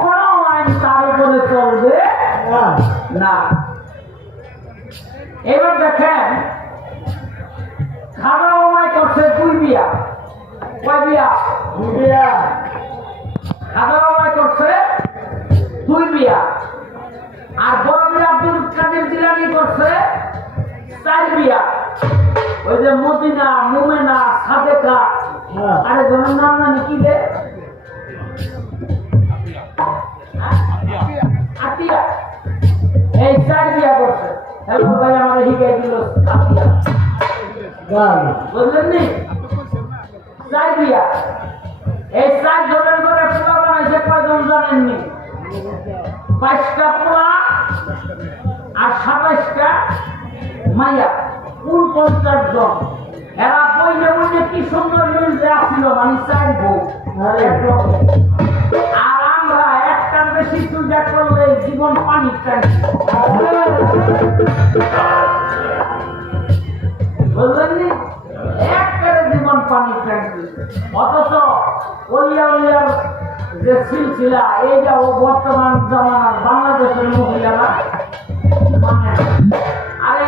কোন আইন তার উপরে চলবে না। এবার দেখেন খাজা ওমাই করছে 2 বিয়া। কয় বিয়া? 2 বিয়া। খাজা ওমাই করছে 2 বিয়া। আর বড় বিয়া আব্দুল কাদের জিলানী করছে 4 বিয়া। ওই যে মদিনা, মুমেনা, সাদেকা, আরে জনের নাম জানি কি রে? আতিয়া। এই 4 বিয়া করছে। হ্যালো ভাই, আমার হিগাই দিল আতিয়া। বুঝলেন নি? 4 বিয়া। এই 4 জনের ঘরে পোলা বানাইছে কয়জন জানেননি? 5টা পোলা আর 27টা মাইয়া, 49 জন। এরা বইলে বইলে কি সুন্দর মিলতে আসছিল, মানে 4 বউ। আর আমরা একটার বেশি পূজা করলে জীবন পানি টানি। বুঝলেন নি? একবারে জীবন পানি টানি। অথচ ওলিয়া উলিয়ার যে সিলসিলা, এইটা ও বর্তমান জামানার বাংলাদেশের মহিলারা মানে। আরে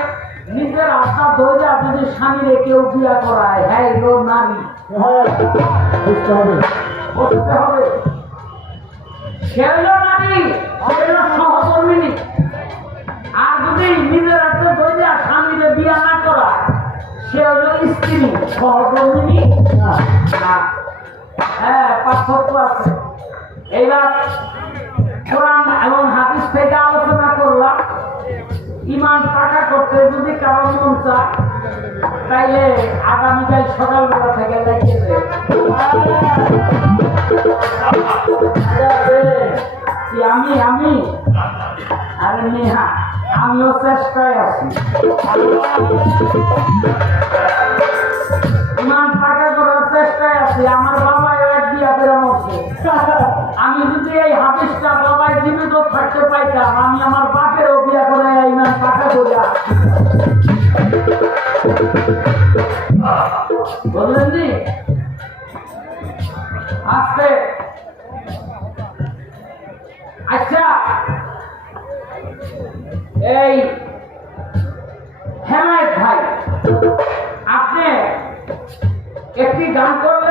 নিজের আশা ধরে যদি স্বামীরে কেউ বিয়া করায়, হ্যাঁ এগুলো নারী বুঝতে হবে। সে হইল নারী, সে হইল সহকর্মিনী। আর যদি নিজের হাতে ধরে স্বামীরে বিয়া না করায়, সে হইল স্ত্রী, সহকর্মিনী না। হ্যাঁ, পার্থক্য আছে। এইবার কোরআন এবং হাদিস থেকে আলোচনা করলাম। ইমান পাকা করতে যদি কারো মন চায়, তাইলে আগামীকাল সকালবেলা থেকে লাগিয়েছে। আমি আরে নেহা, আমিও চেষ্টায় আছি। ইমান পাকা করার চেষ্টায় আছি। আমার বাবা এক বিয়া করে মরছে। আমি যদি এই হাদিসটা বাবায় জীবিত থাকতে পাইতাম, আমি আমার বাপেরও বিয়া করে ইমান পাকা করিয়া। বললেন নি? আজকে আচ্ছা, এই হেমায়েত ভাই, আপনি একটি গান করবেন।